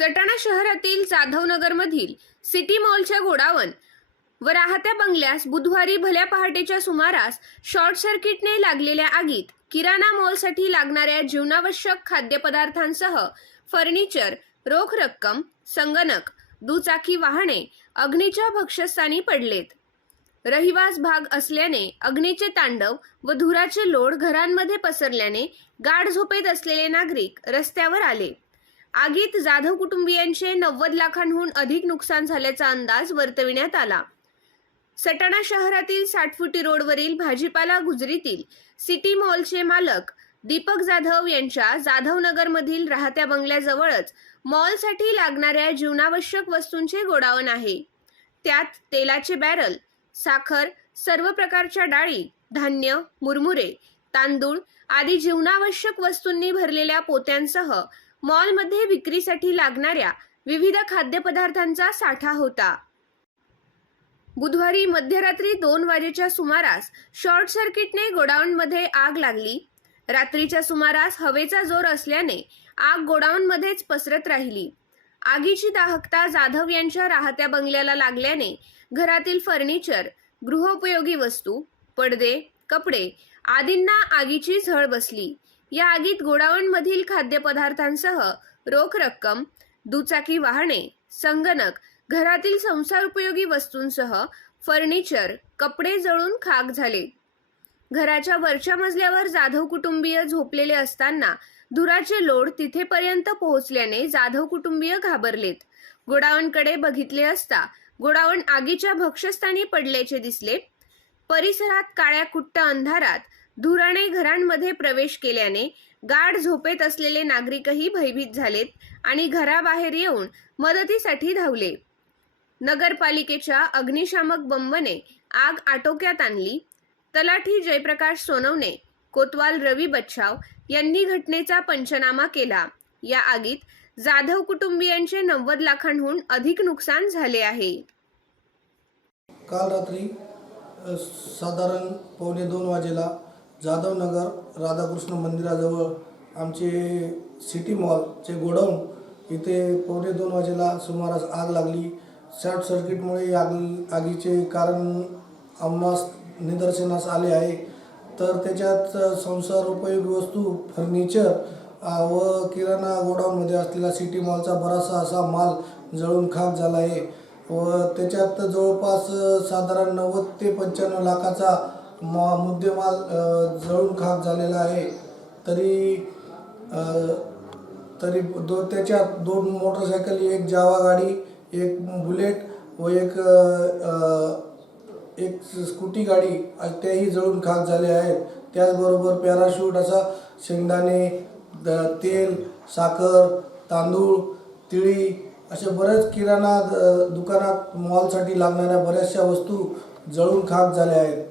सटाणा शहरातील जाधवनगरमधील सिटी मॉलच्या गोडावन व राहत्या बंगल्यास बुधवारी भल्या पहाटेच्या सुमारास शॉर्ट सर्किटने लागलेल्या आगीत किराणा मॉलसाठी लागणाऱ्या जीवनावश्यक खाद्यपदार्थांसह फर्निचर रोख रक्कम संगणक दुचाकी वाहने अग्नीच्या भक्षस्थानी पडलेत. रहिवास भाग असल्याने अग्नीचे तांडव व धुराचे लोड घरांमध्ये पसरल्याने गाढ झोपेत असलेले नागरिक रस्त्यावर आले. आगीत जाधव कुटुंबियांचे नव्वद लाखांहून अधिक नुकसान झाल्याचा अंदाज वर्तविण्यात आला. सटाणा शहरातील साठफुटी रोडवरील भाजीपाला गुजरीतील सिटी मॉलचे मालक दीपक जाधव यांच्या जाधवनगरमधील राहत्या बंगल्याजवळच मॉलसाठी लागणाऱ्या जीवनावश्यक वस्तूंचे गोडावण आहे. त्यात तेलाचे बॅरल साखर सर्व प्रकारच्या डाळी धान्य मुरमुरे तांदूळ आदी जीवनावश्यक वस्तूंनी भरलेल्या पोत्यांसह मॉलमध्ये विक्रीसाठी लागणाऱ्या विविध खाद्यपदार्थांचा साठा होता. बुधवारी मध्यरात्री दोन वाजेच्या सुमारास शॉर्ट सर्किटने गोडाऊनमध्ये आग लागली. रात्रीच्या सुमारास हवेचा जोर असल्याने आग गोडाऊनमध्येच पसरत राहिली. आगीची दाहकता जाधव यांच्या राहत्या बंगल्याला लागल्याने घरातील फर्निचर गृहोपयोगी वस्तू पडदे कपडे आदींना आगीची झळ बसली. या आगीत गोडाऊनमधील खाद्यपदार्थांसह रोख रक्कम दुचाकी वाहने संगणक घरातील संसार उपयोगी वस्तूंसह फर्निचर कपडे जळून खाक झाले. घराच्या वरच्या मजल्यावर जाधव कुटुंबीय झोपलेले असताना धुराचे लोड तिथेपर्यंत पोहोचल्याने जाधव कुटुंबीय घाबरलेत. गोडाऊनकडे बघितले असता गोडाऊन आगीच्या भक्षस्थानी पडल्याचे दिसले. परिसरात काळ्या कुट्ट अंधारात धुराने घरांमध्ये प्रवेश केल्याने गाढ झोपेत असलेले नागरिकही भयभीत झालेत आणि घराबाहेर येऊन मदतीसाठी धावले. नगरपालिकेच्या अग्निशामक बंबने आग आटोक्यात आणली. तलाठी जयप्रकाश सोनवणे कोतवाल रवी बच्छाव यांनी घटनेचा पंचनामा केला. या आगीत जाधव कुटुंबियांचे नव्वद लाखांहून अधिक नुकसान झाले आहे. काल रात्री साधारण पावणे दोन वाजेला जाधवनगर राधाकृष्ण मंदिराजवळ आमचे सिटी मॉलचे गोडाऊन इथे पावणे दोन वाजेला सुमारास आग लागली. शॉर्ट सर्किटमुळे आग आगीचे कारण आम्हास निदर्शनास आले आहे. तर त्याच्यात संसार उपयोगी वस्तू फर्निचर व किराणा गोडाऊनमध्ये असलेला सिटी मॉलचा बराचसा असा माल जळून खाक झाला आहे. व त्याच्यात जवळपास साधारण नव्वद ते पंच्याण्णव लाखाचा मा मुद्देमाल जळून खाक झालेला आहे तरी तरी दो त्याच्यात दोन मोटरसायकल एक जावा गाडी एक बुलेट व एक एक स्कूटी गाडी त्याही जळून खाक झाले आहेत. त्याचबरोबर पॅराशूट असा शेंगदाणे द- तेल साखर तांदूळ तिळी अशा बऱ्याच किराणा द- दुकानात मॉलसाठी लागणाऱ्या बऱ्याचशा वस्तू जळून खाक झाल्या आहेत.